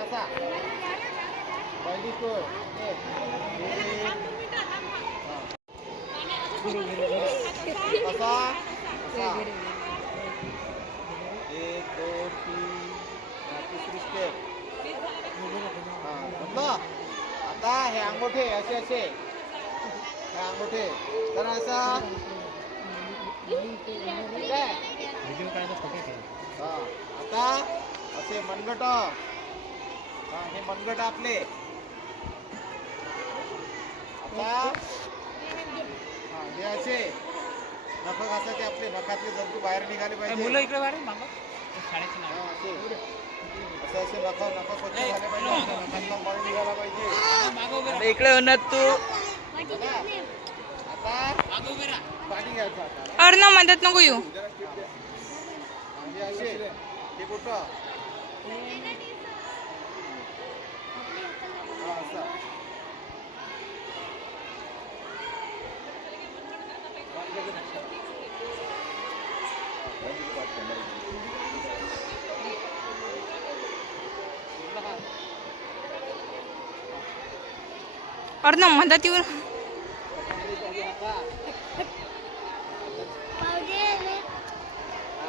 असा पहिली स्टोर असा असा 1 2 3 तिसरी स्टेप जमलं. आता हे अंगोठे असे असे हे अंगोठे तर असा ठीक आहे. आता असे मनगट हे मनगट आपले आता हे असे नख घासाचे आपले नखातले जंतू बाहेर निघाले पाहिजे. मुलं इकडे बाहेर मागं शाळेची नाव असे असे नख नख स्वच्छ झाले पाहिजे. नखातला मळ निघाला पाहिजे. आता इकडे होणार तू आता पाणी घ्यायचं आता. अर्णव मदत नको येऊ. हे असे हे कुठं असं अर्णव मदत येऊ.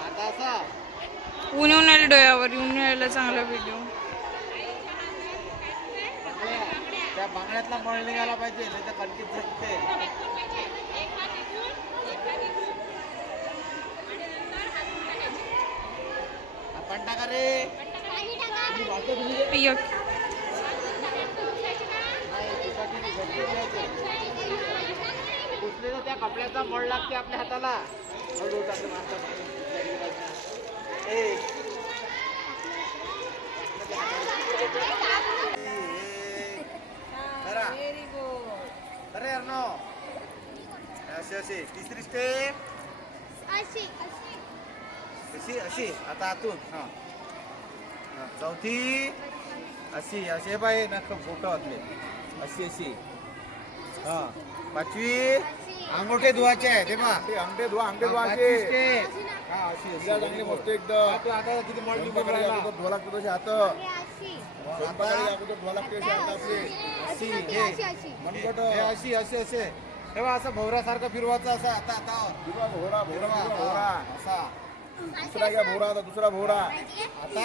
आता असा ऊन येऊन आले डोळ्यावर. येऊन यायला चांगला व्हिडिओ. त्या बांगड्यातला मळ निघाला पाहिजे नाही तर कणकीत झटते. आपण टाका रे अय्यो. पुसले तर त्या कपड्याचा मळ लागते आपल्या हाताला. अरे अर्णव अशी अशी तिसरी स्टेप अशी अशी आता आतून हा चौथी अशी असे बाई नख फोटो आपले अशी अशी हा पाचवी अंगोठे धुवायचे आहे ते पहा. अंगठे धुवायचे हा अशी अशी चांगली मस्त एकदम. तू आता किती मळ निघून स्वयंपाकाला राहिला. अगोदर धुवा लागतो तसे हात. स्वयंपाकाला अगोदर धुवा लागते असे हात आपले. अशी हे मनगट हे अशी असे असे तेव्हा असं भोवऱ्यासारखं फिरवायचं असं आता आता भोरा भोरा भोरा फिरवा भोरा असा दुसरा घ्या भोरा आता दुसरा भोरा. आता